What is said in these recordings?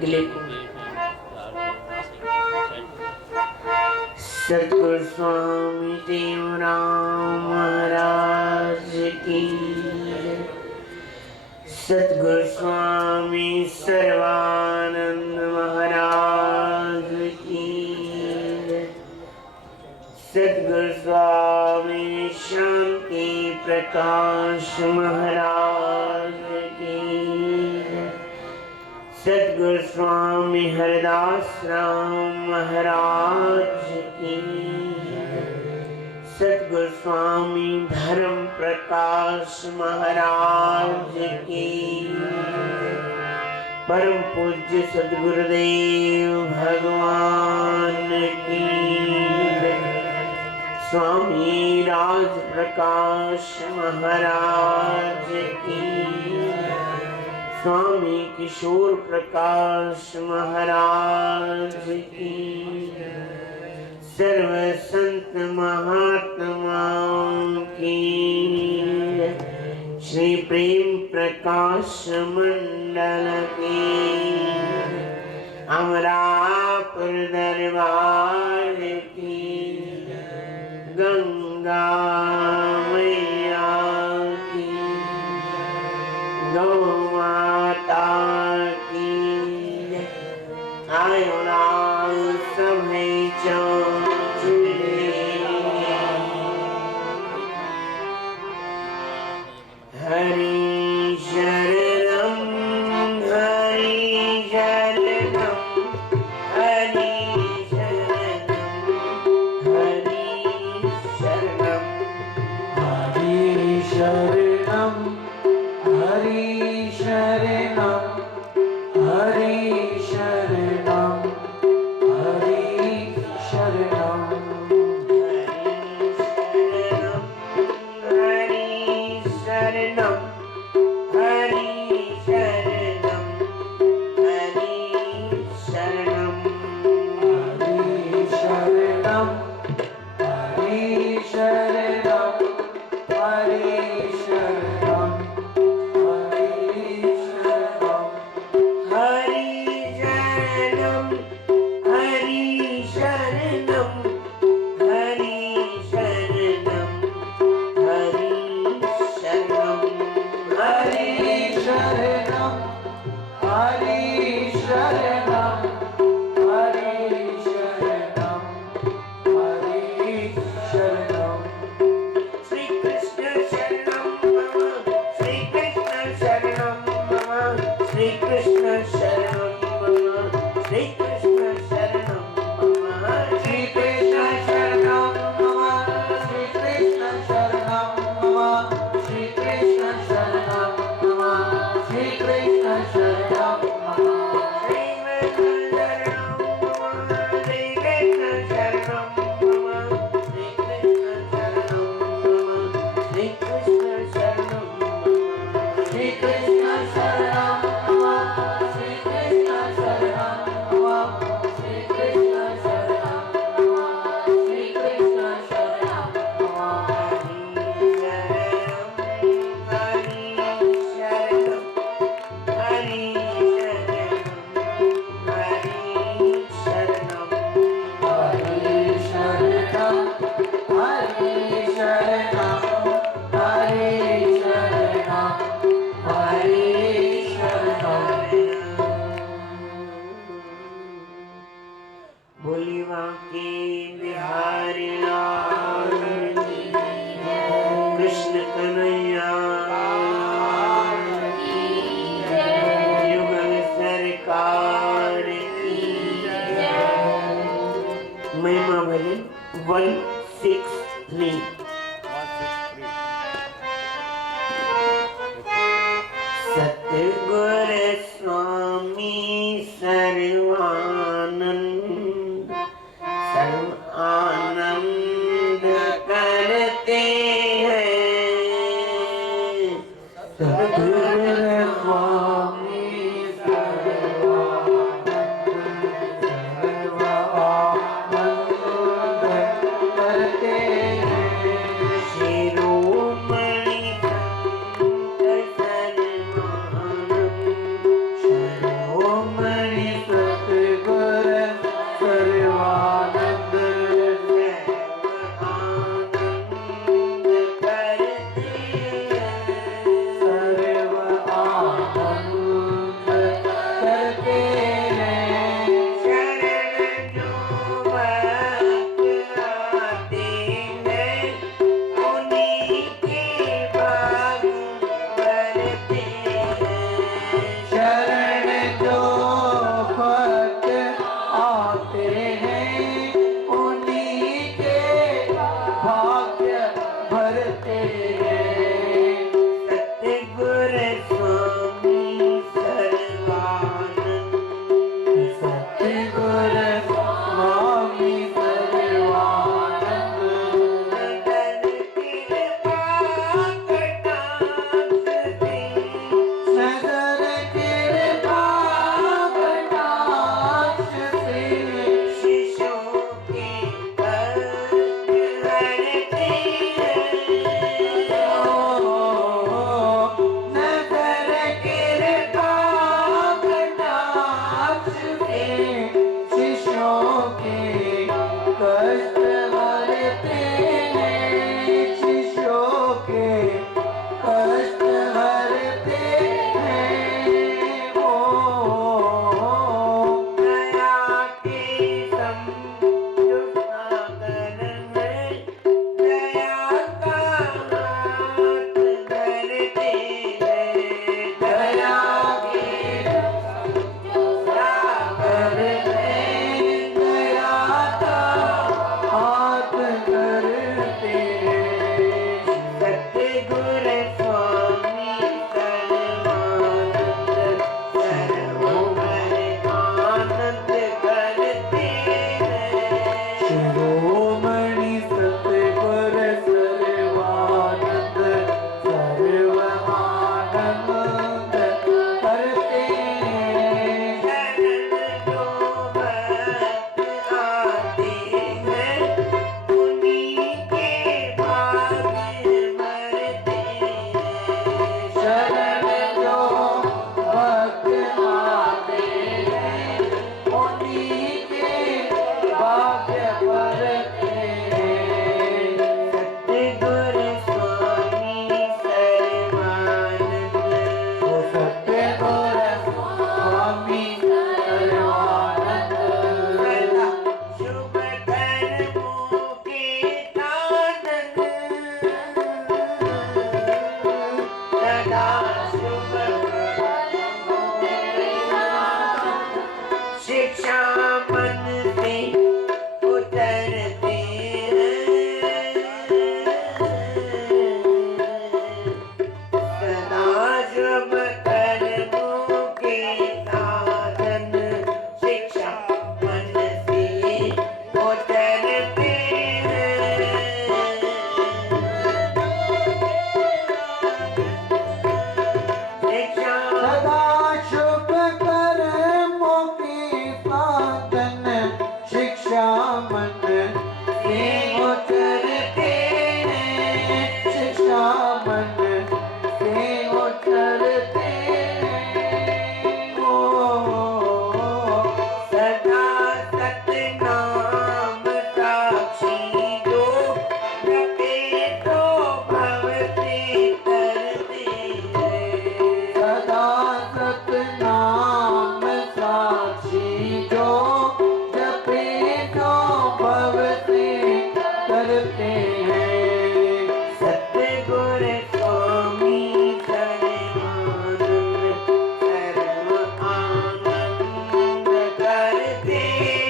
अगले को सतगुरु स्वामी देवराम महाराज की, सतगुरु स्वामी सर्वानंद महाराज की, सतगुरु स्वामी शांति प्रकाश महाराज की, सतगुरु स्वामी हरदास राम महाराज की, सतगुरु स्वामी धर्म प्रकाश महाराज की, परम पूज्य सतगुरुदेव भगवान की, स्वामी राज प्रकाश महाराज की, स्वामी किशोर प्रकाश महाराज की, सर्व संत महात्माओं की, श्री प्रेम प्रकाश मंडल की, अमरापुर दरबार की, गंगा मैया की, गौ माता की, आयो लाल सभे चौचुले, हरि शरणम हरि शरणम, हरि शरणम हरि शरणम, हरि शरणम हरि शरणम, हरि शरणम हरि शरणम, हरि शरणम हरि शरणम, हरि शरणम हरि शरणम हरि शरणम, हरि शरणम हरि शरणम, हरि शरणम हरि शरणम, हरि शरणम हरि शरणम, हरि शरणम हरि शरणम, हरि शरणम हरि शरणम, श्री कृष्ण शरणम मम, श्री कृष्ण शरणम मम, श्री कृष्ण शरणम मम, श्री कृष्ण शरणम मम, श्री कृष्ण शरणम मम, श्री कृष्ण शरणम मम, श्री कृष्ण शरणम मम, श्री कृष्ण शरणम मम, श्री कृष्ण शरणम मम, श्री कृष्ण शरणम मम, श्री कृष्ण शरणम मम, श्री कृष्ण शरणम मम, हरि शरणम हरि शरणम, हरि शरणम हरि शरणम, बोलिवा के बिहारी लाल की, कृष्ण कन्हैया युगल सरकार की, महिमा भजन 163। सतगुर स्वामी सर्वानंद सर्व आनंद करते हैं, सतगुरु स्वामी सर्वानंद सर्वानंद करते हैं, करते हैं। सतगुर स्वामी सर्वानंद सर्व आनंद करते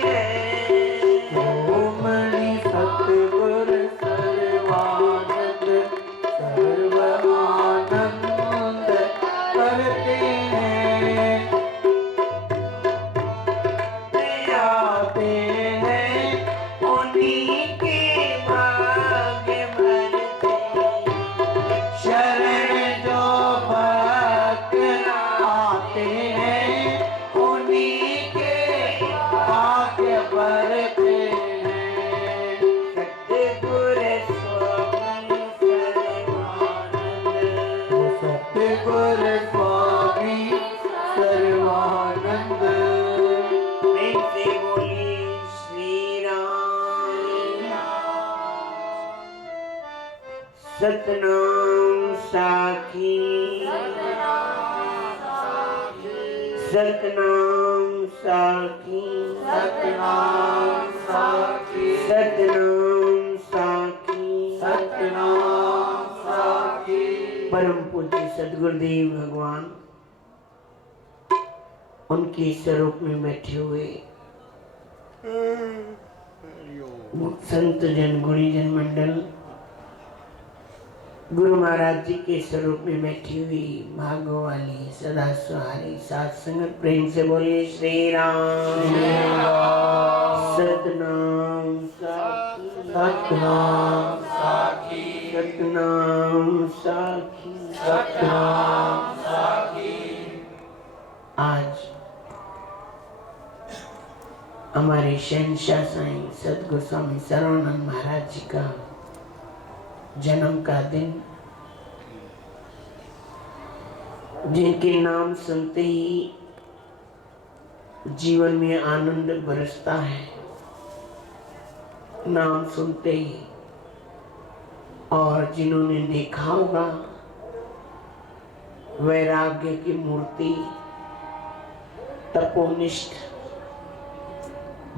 हैं। ओमणि सतगुर सर्वानंद सर्व आनंद करते हैं। आते हैं उन्हीं के भाग्य भरते शरण जो भक्त आते हैं, उन्हीं के भाग्य भरते हैं। सतगुर स्वामी सर्वानंद सतगुर स्वामी सर्वानंद। प्रेम से बोलिए श्री राम। सतनाम साखी सतनाम साखी सतनाम साखी सतनाम साखी सतनाम साखी। परम पूज्य सद्गुरुदेव भगवान उनके स्वरूप में बैठे हुए संत जन गुरुजन मंडल गुरु महाराज जी के स्वरूप में बैठी हुई भागो वाली सदा सुहारी सात संगत प्रेम से बोलिए श्री राम। सतनाम साखी सतनाम साखी सतनाम साखी सतनाम साखी। आज हमारे शहंशाह साईं सद्गुरु स्वामी सर्वानंद महाराज जी का जन्म का दिन, जिनके नाम सुनते ही जीवन में आनंद बरसता है, नाम सुनते ही, और जिन्होंने देखा होगा वैराग्य की मूर्ति, तपोनिष्ठ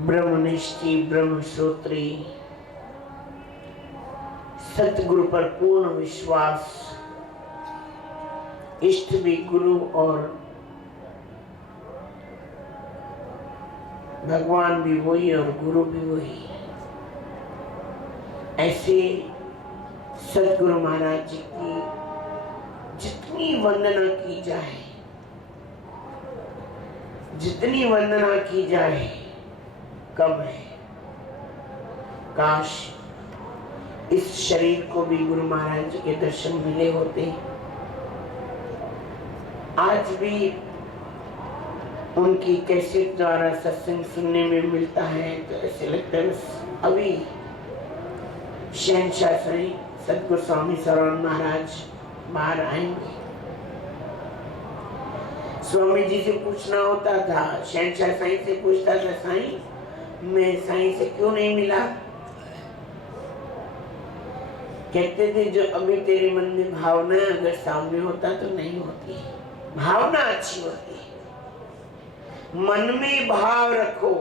ब्रह्मनिष्ठी ब्रह्मश्रोत्री, सतगुरु पर पूर्ण विश्वास, इष्ट भी गुरु और भगवान भी वही और गुरु भी वही, ऐसे सतगुरु महाराज जी की जितनी वंदना की जाए, जितनी वंदना की जाए कम है। काश इस शरीर को भी गुरु महाराज जी के दर्शन मिले होते। आज भी उनकी कैसेट द्वारा सत्संग सुनने में मिलता है तो ऐसे लगता है बस अभी शहंशाह साईं सतगुरु स्वामी सर्वानंद महाराज बाहर आएंगे। स्वामी जी से पूछना होता था, शहंशाह साईं से पूछता था, साईं मैं साईं से क्यों नहीं मिला? कहते थे जो अभी तेरे मन में भावना है अगर सामने होता तो नहीं होती। भावना अच्छी होती है, मन में भाव रखो,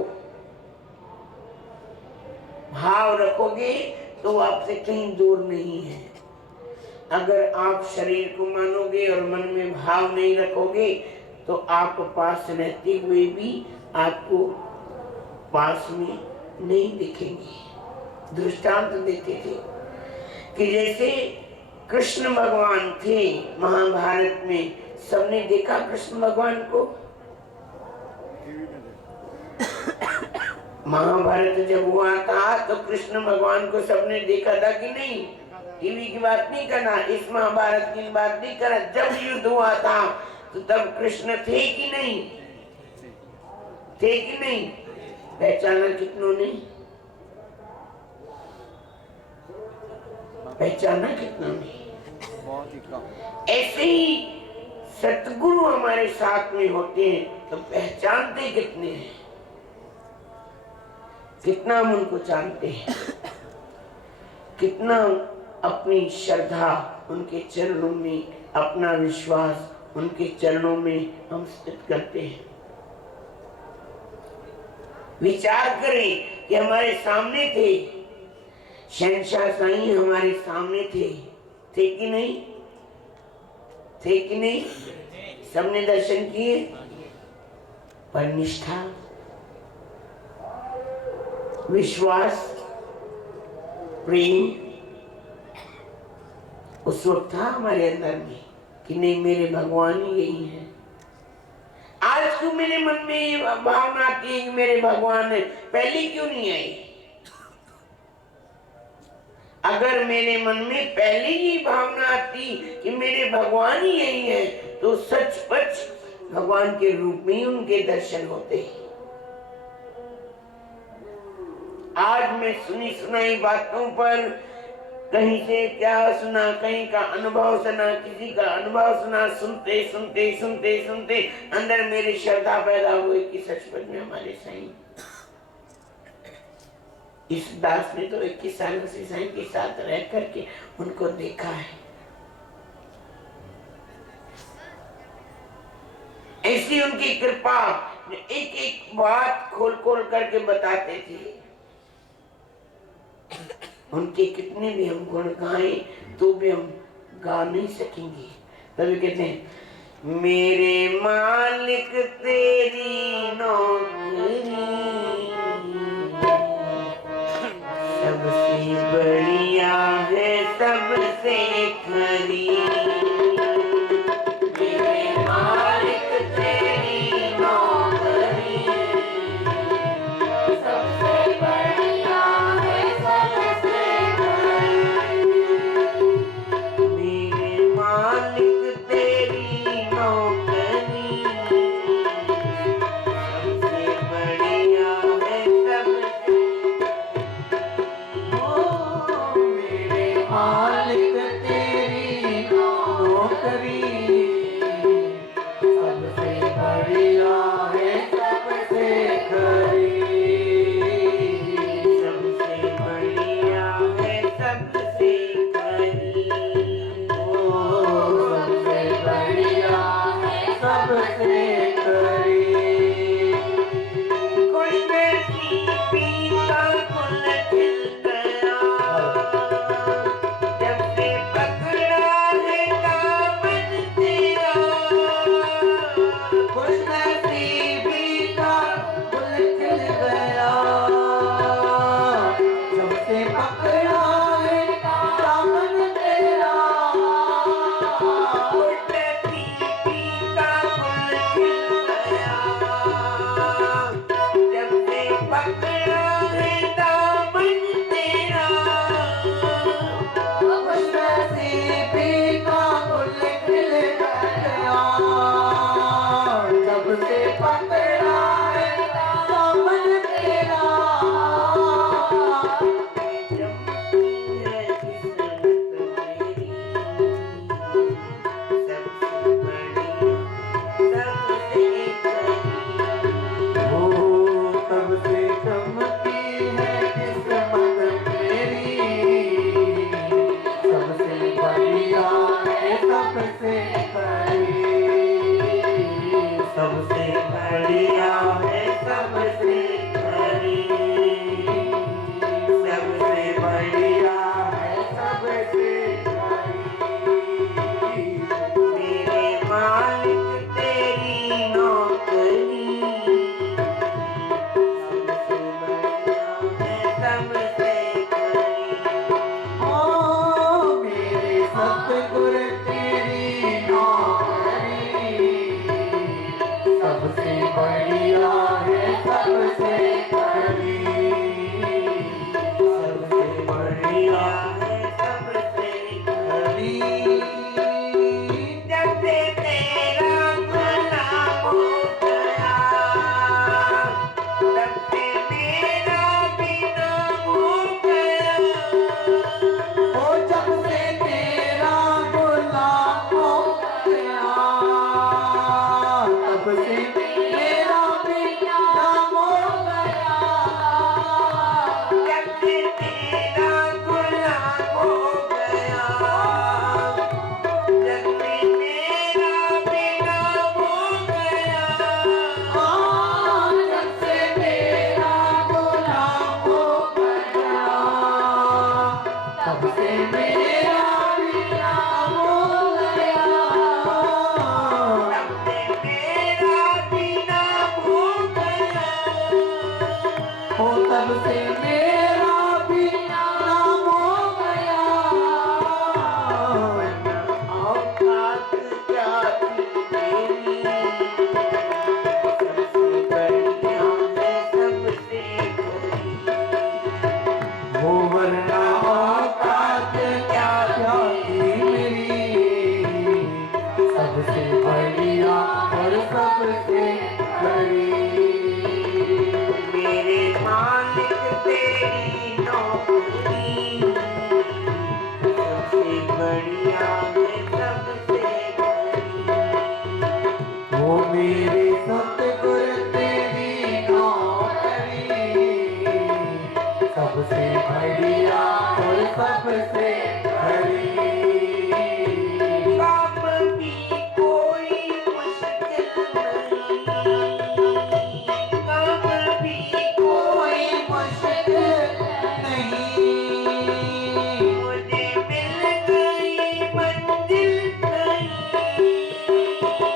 भाव रखोगे तो आपसे कहीं दूर नहीं है। अगर आप शरीर को मानोगे और मन में भाव नहीं रखोगे तो आप पास रहते हुए भी आपको पास में नहीं दिखेंगे। दृष्टांत देते थे कि जैसे कृष्ण भगवान थे महाभारत में, सबने देखा कृष्ण भगवान को। महाभारत जब हुआ था तो कृष्ण भगवान को सबने देखा था कि नहीं? टीवी की बात नहीं करना, इस महाभारत की बात नहीं करना। जब युद्ध हुआ था तो तब कृष्ण थे कि नहीं? थे कि नहीं? पहचाना कितनों ने? पहचाना कितनों ने? ऐसे ही सतगुरु हमारे साथ में होते हैं तो पहचानते कितने हैं? कितना हम उनको जानते हैं, कितना अपनी श्रद्धा उनके चरणों में, अपना विश्वास उनके चरणों में हम स्थित करते हैं। विचार करें कि हमारे सामने थे, शहंशाह साईं हमारे सामने थे कि नहीं? थे कि नहीं? सबने दर्शन किए, पर निष्ठा, विश्वास, प्रेम उस वक्त था हमारे अंदर में कि नहीं, मेरे भगवान ही यही है। आज क्यों मेरे मन में ये भावना आती है कि मेरे भगवान है, पहले क्यों नहीं आई? अगर मेरे मन में पहले ही भावना आती कि मेरे भगवान ही यही है, तो सचमुच भगवान के रूप में ही उनके दर्शन होते। आज मैं सुनी सुनाई बातों पर कहीं से क्या सुना, कहीं का अनुभव सुना, किसी का अनुभव सुना, सुनते सुनते सुनते सुनते अंदर मेरी श्रद्धा पैदा हुई कि सचमुच में हमारे साईं। इस दास ने तो 21 सालों से साईं के साथ रह करके उनको देखा है। ऐसी उनकी कृपा, एक एक बात खोल खोल करके बताते थे। उनके कितने भी हम गुण गाएं तो भी हम गा नहीं सकेंगे। तभी कहते हैं, मेरे मालिक तेरी नौकरी सबसे बढ़िया है, सबसे खरी। मेरे मालिक तेरी नौकरी सबसे बढ़िया है, सबसे खरी। मेरे मालिक तेरी नौकरी सबसे बढ़िया है, सबसे। मेरे मालिक तेरी नौकरी सबसे बढ़िया है, सबसे खरी। सबसे बढ़िया है, सबसे खरी। सबसे बढ़िया है, सबसे खरी। खुशनसीबी का गुल खिल गया, जब से पकड़ा है दामन तेरा। खुशनसीबी का गुल खिल गया, जब से पकड़ा है दामन तेरा। खुशनसीबी का गुल खिल गया, जब से पकड़ा है दामन तेरा। खुशनसीबी का गुल खिल गया, जब से पकड़ा है दामन तेरा। जमती है किस्मत मेरी, सबसे बढ़िया, सबसे खरी। ओ सबसे चमकी है किस्मत मेरी, सबसे बढ़िया है, सबसे खरी। सबसे बढ़िया है, सबसे खरी। सबसे बढ़िया है, सबसे खरी। मेरे मालिक तेरी नौकरी सबसे बढ़िया है, सबसे खरी। ओ मेरे सतगुरु तेरी नौकरी सबसे बढ़िया है, सबसे खरी। सबसे बढ़िया है, सबसे खरी। जब से तेरा गुलाम हो गया, तब से मेरा भी नाम हो गया। ओ जब से तेरा गुलाम हो गया, तब से मेरा भी नाम हो गया। जब से तेरा गुलाम हो गया, जब से मेरा भी नाम हो गया। जब से तेरा गुलाम हो गया, सबसे मेरा बिना हो गया। सबसे मेरा बिना हो गया। हो तब से मेरा बिना हो गया। औकात क्या थी तेरी, सबसे बढ़िया है सबसे बड़ी। वो वरना औकात क्या थी मेरी, सबसे बढ़िया और सबसे बड़ी। मेरे मालिक तेरी नौकरी, सबसे बढ़िया है सबसे बड़ी। वो मेरे सतगुर तेरी नौकरी, सबसे बढ़िया और सबसे बड़ी। काम भी कोई मुश्किल नहीं, काम भी कोई मुश्किल नहीं, मुझे मिल गई मंजिल नहीं।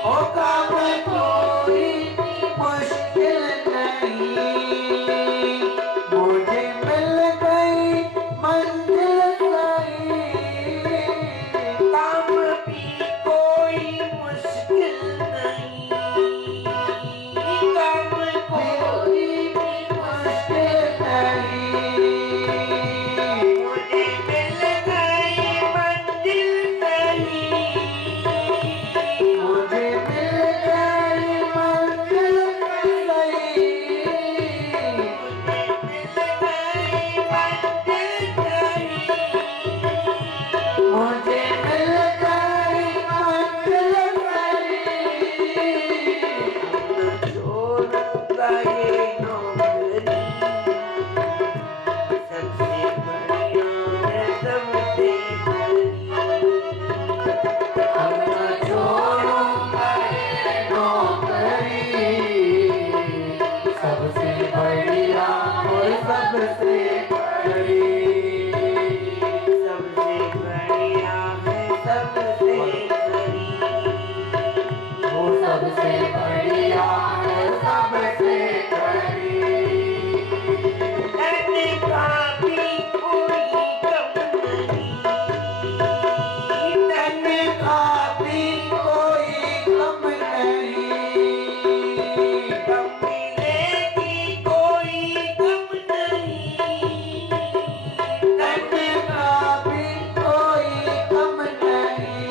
ओ काम कोई मुश्किल नहीं, मुझे मिल गई मंजिल सही। काम भी कोई मुश्किल नहीं, काम कोई मुश्किल नहीं, मुझे मिल गई मंजिल सही। मुझे मिल गई मंजिल सही। मुझे मिल गई मंजिल सही। छोड़ूंगा ये नौकरी, सबसे बढ़िया है सबसे बड़ी। अब न छोड़ूंगा ये नौकरी, सबसे बढ़िया और सबसे बड़ी। सबसे बढ़िया है सबसे बड़ी। वो सबसे बढ़िया और सबसे बड़ी। धन का भी कोई कम नहीं, धन का भी कोई कम नहीं, कम मिलेगी कोई कम नहीं। धन का भी कोई कम नहीं,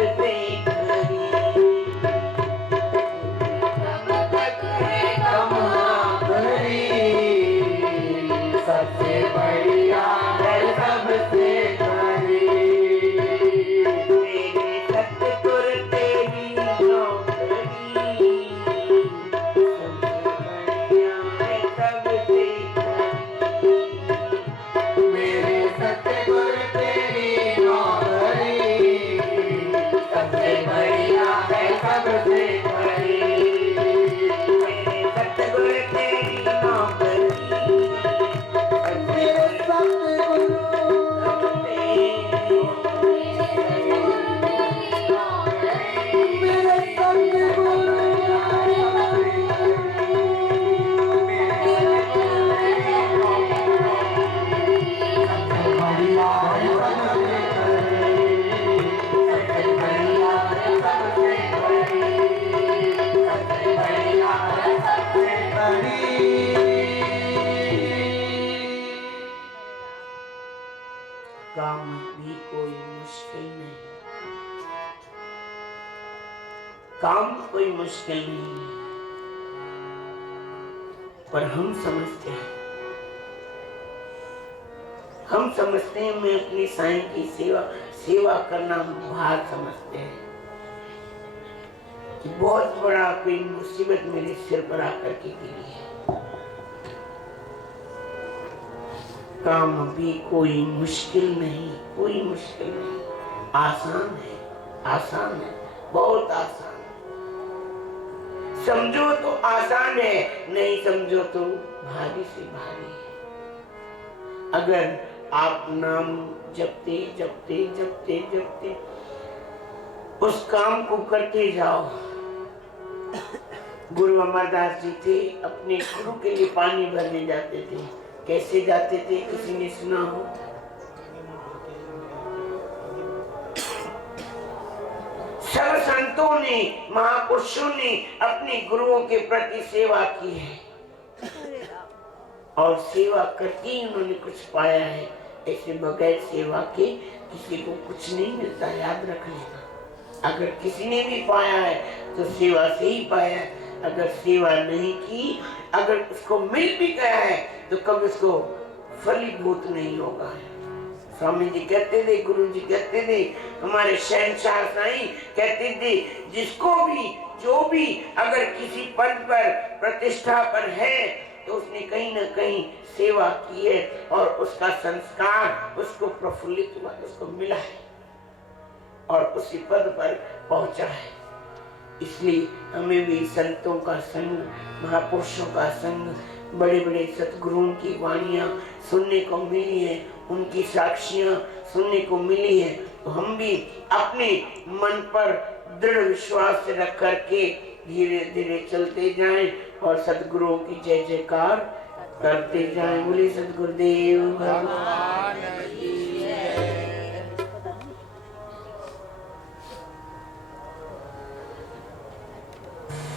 सबसे खरी। सबसे बढ़िया है सबसे खरी। मेरे सतगुर तेरी नौकरी, सबसे बढ़िया है सबसे खरी। मेरे सतगुर तेरी नौकरी, सबसे बढ़िया है सबसे खरी। मेरे सतगुर तेरी नौकरी, मेरे सतगुरु मेरे सतगुरु काम भी कोई मुश्किल नहीं, काम कोई मुश्किल नहीं है, पर हम समझते हैं मैं अपनी साईं की सेवा करना भार समझते हैं कि बहुत बड़ा कोई मुसीबत मेरे सिर पर आकर के गिरी है। काम भी कोई मुश्किल नहीं, आसान है, बहुत आसान। समझो तो आसान है, नहीं समझो तो भारी से भारी है। अगर आप नाम जपते उस काम को करते जाओ। गुरु अमरदास जी थे, अपने गुरु के लिए पानी भरने जाते थे। कैसे जाते थे, किसी ने सुना हो? सब संतों ने, महापुरुषों ने अपने गुरुओं के प्रति सेवा की है और सेवा करके उन्होंने कुछ पाया है। ऐसे बगैर सेवा के किसी को कुछ नहीं मिलता, याद रख लेना। अगर किसी ने भी पाया है तो सेवा से ही पाया है। अगर सेवा नहीं की, अगर उसको मिल भी गया है तो कभी उसको फलीभूत नहीं होगा। स्वामी जी कहते थे, गुरु जी कहते थे, हमारे शहंशाह साईं कहते थे, जिसको भी जो भी अगर किसी पद पर प्रतिष्ठा पर है तो उसने कहीं ना कहीं सेवा की है और उसका संस्कार उसको प्रफुल्लित हुआ, उसको मिला है और उसी पद पर पहुंचा है। इसलिए हमें भी संतों का संग, महापुरुषों का संग, बड़े बड़े सतगुरुओं की वाणियां सुनने को मिली है, उनकी साक्षियां सुनने को मिली है, तो हम भी अपने मन पर दृढ़ विश्वास रख करके धीरे धीरे चलते जाएं और सतगुरुओं की जय जयकार करते जाएं। बोले सतगुरुदेव भगवान की